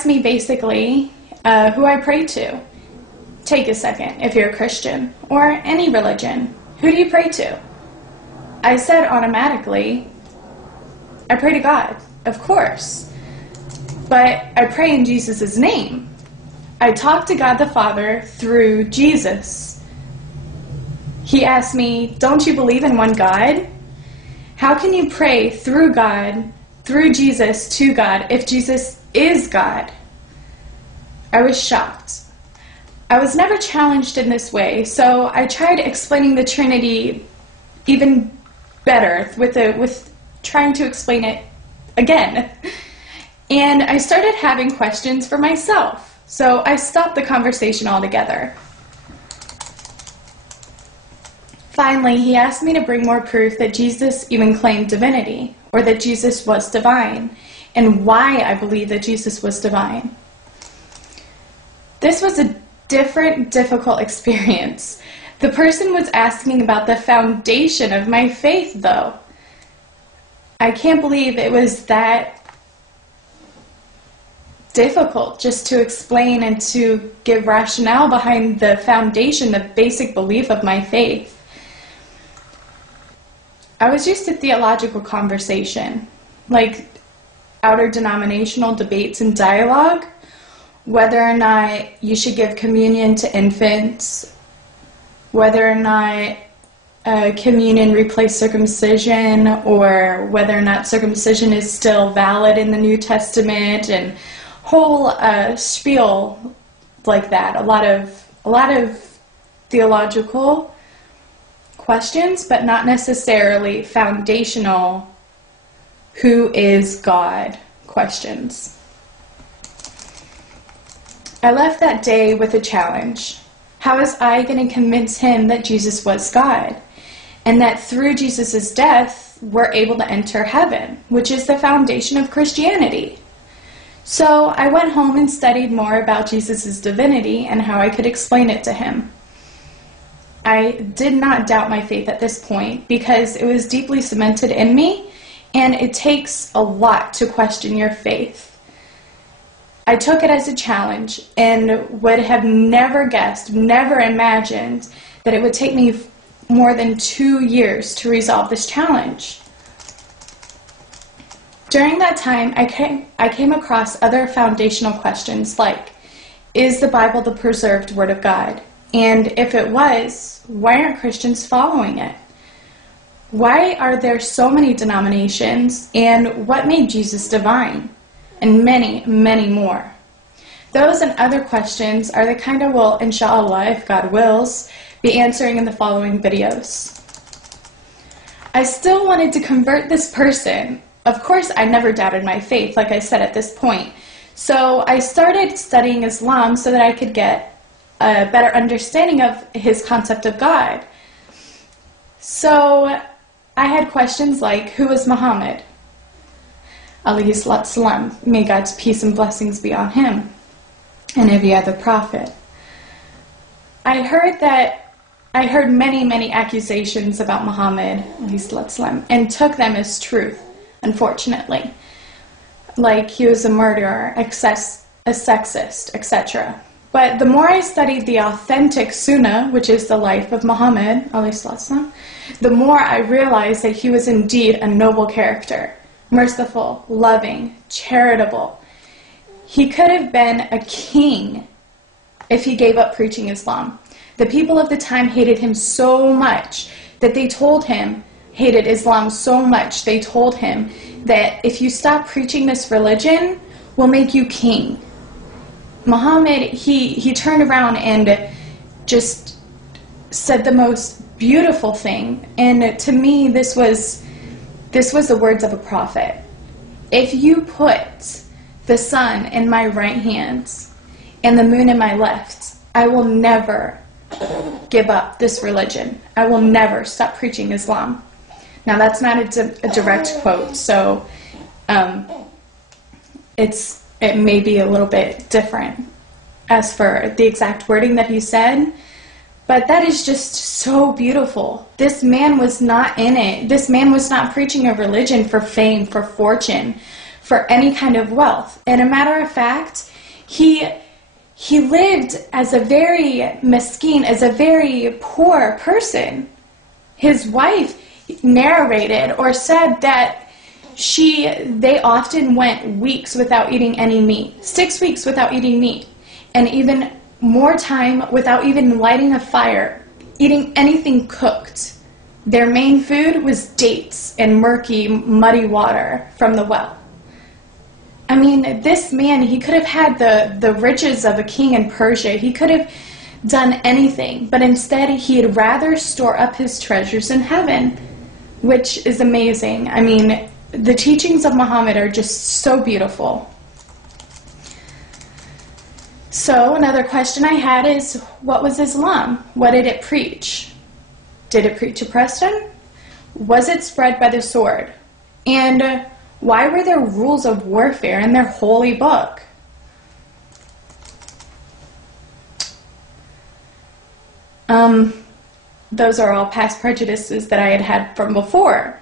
asked me basically who I pray to. Take a second, if you're a Christian or any religion, who do you pray to? I said automatically, I pray to God, of course. But I pray in Jesus' name. I talk to God the Father through Jesus. He asked me, don't you believe in one God? How can you pray through God, through Jesus to God, if Jesus is God? I was shocked. I was never challenged in this way, so I tried explaining the Trinity even better with trying to explain it again. And I started having questions for myself. So I stopped the conversation altogether. Finally, he asked me to bring more proof that Jesus even claimed divinity, or that Jesus was divine, and why I believe that Jesus was divine. This was a difficult experience. The person was asking about the foundation of my faith, though. I can't believe it was that difficult just to explain and to give rationale behind the foundation, the basic belief of my faith. I was used to theological conversation, like outer denominational debates and dialogue, whether or not you should give communion to infants, whether or not communion replaced circumcision, or whether or not circumcision is still valid in the New Testament, and whole spiel like that. A lot of theological questions, but not necessarily foundational, who is God questions. I left that day with a challenge. How was I going to convince him that Jesus was God, and that through Jesus' death we're able to enter heaven, which is the foundation of Christianity? So I went home and studied more about Jesus' divinity and how I could explain it to him. I did not doubt my faith at this point because it was deeply cemented in me, and it takes a lot to question your faith. I took it as a challenge and would have never guessed, never imagined that it would take me more than 2 years to resolve this challenge. During that time, I came across other foundational questions like, is the Bible the preserved Word of God? And if it was, why aren't Christians following it? Why are there so many denominations, and what made Jesus divine? And many, many more. Those and other questions are the kind I will, inshallah, if God wills, be answering in the following videos. I still wanted to convert this person. Of course, I never doubted my faith, like I said at this point. So I started studying Islam so that I could get a better understanding of his concept of God. So I had questions like, who was Muhammad? Alayhi salatu salam, may God's peace and blessings be on him, and every other prophet. I heard many accusations about Muhammad, alayhi salatu salam, and took them as truth, unfortunately. Like he was a murderer, a sexist, etc. But the more I studied the authentic Sunnah, which is the life of Muhammad, alayhi salatu salam, the more I realized that he was indeed a noble character. Merciful, loving, charitable. He could have been a king if he gave up preaching Islam. The people of the time hated him so much that they told him, hated Islam so much, they told him that if you stop preaching this religion, we'll make you king. Muhammad, he turned around and just said the most beautiful thing. And to me, this was the words of a prophet. If you put the sun in my right hand and the moon in my left, I will never give up this religion. I will never stop preaching Islam. Now, that's not a direct quote, so it may be a little bit different as for the exact wording that he said. But that is just so beautiful. This man was not in it. This man was not preaching a religion for fame, for fortune, for any kind of wealth. And a matter of fact, he lived as a very mesquite, as a very poor person. His wife narrated or said that they often went weeks without eating any meat, 6 weeks without eating meat, and even more time without even lighting a fire, eating anything cooked. Their main food was dates and murky, muddy water from the well. I mean, this man, he could have had the riches of a king in Persia. He could have done anything, but instead he'd rather store up his treasures in heaven, which is amazing. I mean, the teachings of Muhammad are just so beautiful. So another question I had is, what was Islam? What did it preach? Did it preach oppression? Was it spread by the sword? And why were there rules of warfare in their holy book? Those are all past prejudices that I had from before.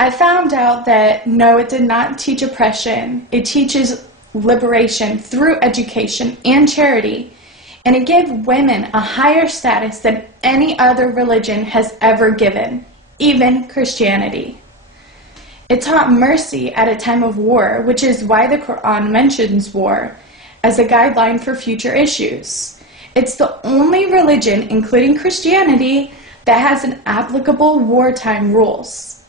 I found out that no, it did not teach oppression. It teaches liberation through education and charity, and it gave women a higher status than any other religion has ever given, even Christianity. It taught mercy at a time of war, which is why the Quran mentions war as a guideline for future issues. It's the only religion, including Christianity, that has an applicable wartime rules.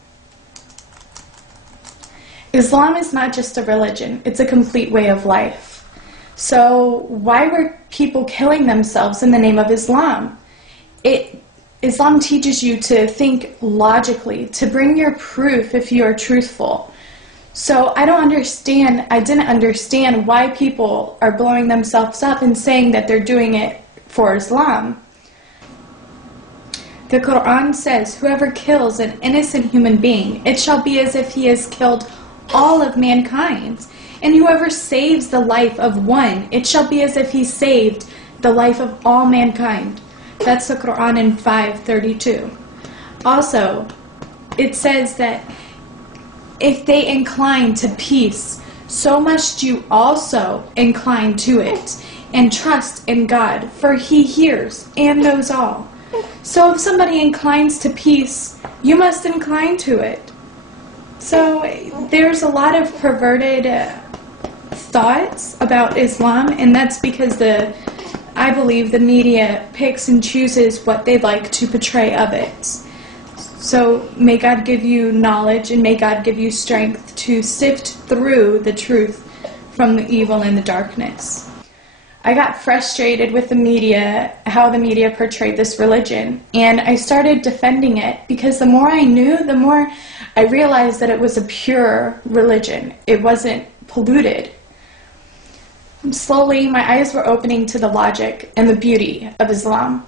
Islam is not just a religion, it's a complete way of life. So why were people killing themselves in the name of Islam? Islam teaches you to think logically, to bring your proof if you are truthful. So I didn't understand why people are blowing themselves up and saying that they're doing it for Islam. The Quran says, whoever kills an innocent human being, it shall be as if he has killed all of mankind. And whoever saves the life of one, it shall be as if he saved the life of all mankind. That's the Quran in 5:32. Also, it says that if they incline to peace, so must you also incline to it, and trust in God, for He hears and knows all. So if somebody inclines to peace, you must incline to it. So there's a lot of perverted thoughts about Islam, and that's because I believe the media picks and chooses what they'd like to portray of it. So may God give you knowledge, and may God give you strength to sift through the truth from the evil and the darkness. I got frustrated with the media, how the media portrayed this religion, and I started defending it because the more I knew, the more I realized that it was a pure religion. It wasn't polluted. Slowly, my eyes were opening to the logic and the beauty of Islam.